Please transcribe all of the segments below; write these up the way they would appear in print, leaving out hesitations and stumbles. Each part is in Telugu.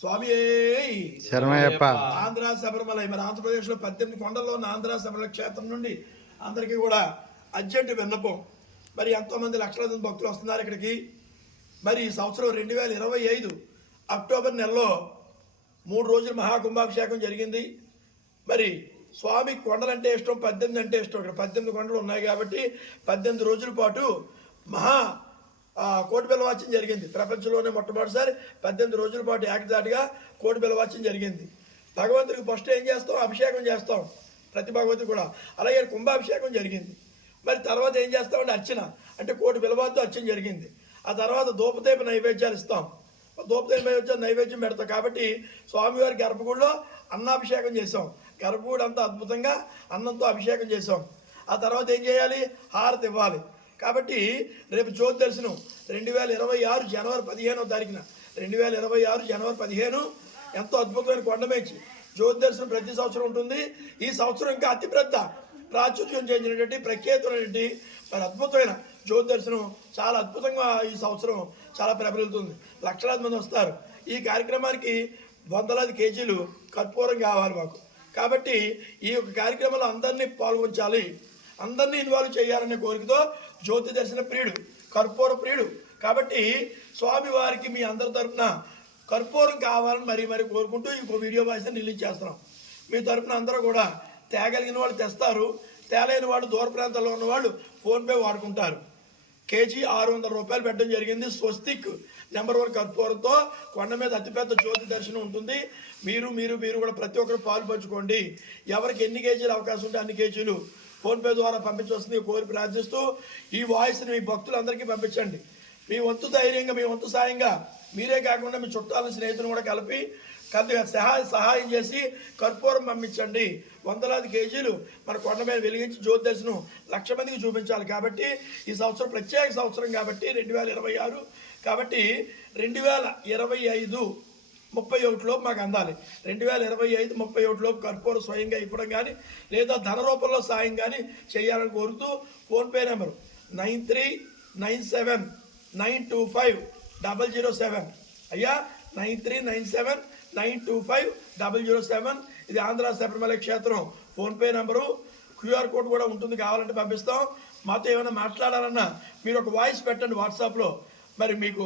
స్వామి శరణయ్యప్ప. ఆంధ్ర శబరిమల మరి ఆంధ్రప్రదేశ్లో 18 కొండల్లో ఉన్న ఆంధ్ర శబరిమల క్షేత్రం నుండి అందరికీ కూడా అర్జెంట్ విన్నపం. మరి ఎంతోమంది లక్షలాది మంది భక్తులు వస్తున్నారు ఇక్కడికి. మరి ఈ సంవత్సరం 2025 అక్టోబర్ నెలలో 3 రోజులు మహాకుంభాభిషేకం జరిగింది. మరి స్వామి కొండలంటే ఇష్టం, 18 అంటే ఇష్టం. ఇక్కడ 18 కొండలు ఉన్నాయి కాబట్టి 18 రోజుల పాటు మహా కోటి బిల్లవాచ్యం జరిగింది. ప్రపంచంలోనే మొట్టమొదటిసారి 18 రోజుల పాటు ఏకదాటిగా కోటి బిల్లవాచ్యం జరిగింది. భగవంతుడికి ఫస్ట్ ఏం చేస్తాం? అభిషేకం చేస్తాం, ప్రతి భగవంతుడు కూడా. అలాగే కుంభాభిషేకం జరిగింది. మరి తర్వాత ఏం చేస్తామంటే అర్చన, అంటే కోటి బిల్లవాతో అర్చన జరిగింది. ఆ తర్వాత ధూపదీప నైవేద్యాలు ఇస్తాం. ధూపదీప నైవేద్యం పెడతాం. కాబట్టి స్వామివారి గర్భగుడిలో అన్నాభిషేకం చేసాం. గర్భగుడి అంతా అద్భుతంగా అన్నంతో అభిషేకం చేసాం. ఆ తర్వాత ఏం చేయాలి? హారతి ఇవ్వాలి. కాబట్టి రేపు జ్యోతి దర్శనం 2026 జనవరి 15వ తారీఖున 2026 జనవరి 15 ఎంతో అద్భుతమైన కొండమేచి జ్యోతి దర్శనం ప్రతి సంవత్సరం ఉంటుంది. ఈ సంవత్సరం ఇంకా అతి పెద్ద ప్రాచుర్యం చెందినటువంటి ప్రఖ్యాతమైనటువంటి మరి అద్భుతమైన జ్యోతి దర్శనం చాలా అద్భుతంగా ఈ సంవత్సరం చాలా ప్రబలుతుంది. లక్షలాది మంది వస్తారు. ఈ కార్యక్రమానికి వందలాది కేజీలు కర్పూరం కావాలి మాకు. కాబట్టి ఈ యొక్క కార్యక్రమంలో అందరినీ పాల్గొంచాలి, అందరినీ ఇన్వాల్వ్ చేయాలనే కోరికతో జ్యోతి దర్శన ప్రియుడు, కర్పూర ప్రియుడు కాబట్టి స్వామివారికి మీ అందరి తరఫున కర్పూరం కావాలని మరీ కోరుకుంటూ ఇంకో వీడియో వాయిస్ రిలీజ్ చేస్తున్నాం. మీ తరఫున అందరూ కూడా తేగలిగిన వాళ్ళు తెస్తారు, తేలైన వాళ్ళు దూర ప్రాంతాల్లో ఉన్న వాళ్ళు ఫోన్పే వాడుకుంటారు. కేజీ 600 రూపాయలు పెట్టడం జరిగింది. స్వస్తిక్ నెంబర్ 1 కర్పూరంతో కొండ మీద అతిపెద్ద జ్యోతి దర్శనం ఉంటుంది. మీరు కూడా ప్రతి ఒక్కరు పాలు పంచుకోండి. ఎవరికి ఎన్ని కేజీలు అవకాశం ఉంటే అన్ని కేజీలు ఫోన్పే ద్వారా పంపించవలసింది కోరి ప్రార్థిస్తూ ఈ వాయిస్ని మీ భక్తులందరికీ పంపించండి. మీ వంతు ధైర్యంగా, మీ వంతు సాయంగా మీరే కాకుండా మీ చుట్టాలను, స్నేహితులను కూడా కలిపి సహాయం చేసి కర్పూరం పంపించండి. వందలాది కేజీలు మన కొండ మీద వెలిగించి జ్యోతి దర్శనం 1,00,000 మందికి చూపించాలి. కాబట్టి ఈ సంవత్సరం ప్రత్యేక సంవత్సరం కాబట్టి 2026 కాబట్టి 2025 31లోపు మాకు అందాలి. 2025 31లోపు కర్పూరం స్వయంగా ఇవ్వడం కానీ లేదా ధన రూపంలో సాయం కానీ చేయాలని కోరుతూ ఫోన్పే నెంబరు 9397925007 అయ్యా 9397925007. ఇది ఆంధ్ర శబరిమల క్షేత్రం ఫోన్పే నెంబరు. క్యూఆర్ కోడ్ కూడా ఉంటుంది, కావాలంటే పంపిస్తాం. మాతో ఏమైనా మాట్లాడాలన్నా మీరు ఒక వాయిస్ పెట్టండి వాట్సాప్లో. మరి మాకు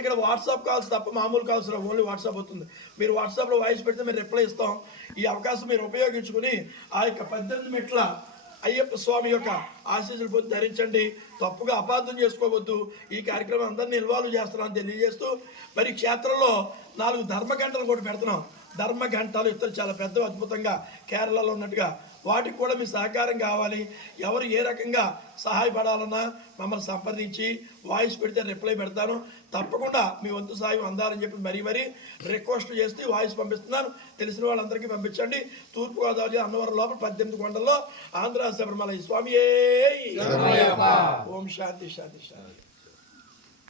ఇక్కడ వాట్సాప్ కాల్స్ తప్ప మామూలు కాల్స్ ఓన్లీ వాట్సాప్ అవుతుంది. మీరు వాట్సాప్లో వాయిస్ పెడితే మేము రిప్లై ఇస్తాం. ఈ అవకాశం మీరు ఉపయోగించుకుని ఆ యొక్క 18 మెట్ల అయ్యప్ప స్వామి యొక్క ఆశీస్సులు పొంది ధరించండి. తప్పుగా అపార్థం చేసుకోవద్దు. ఈ కార్యక్రమం అందరినీ ఇన్వాల్వ్ చేస్తున్నామని తెలియజేస్తూ మరి క్షేత్రంలో 4 ధర్మగంటలు కూడా పెడుతున్నాం. ధర్మగంటలు ఇతరు చాలా పెద్ద అద్భుతంగా కేరళలో ఉన్నట్టుగా వాటికి కూడా మీ సహకారం కావాలి. ఎవరు ఏ రకంగా సహాయపడాలన్నా మమ్మల్ని సంప్రదించి వాయిస్ పెడితే రిప్లై పెడతాను. తప్పకుండా మీ వంతు సాయం అందాలని చెప్పి మరీ రిక్వెస్ట్ చేస్తూ వాయిస్ పంపిస్తున్నాను. తెలిసిన వాళ్ళందరికీ పంపించండి. తూర్పుగోదావరి అన్నవరం లోపల 18 కొండల్లో ఆంధ్ర శబరిమల స్వామి. ఓం శాంతి శాంతి శాంతి.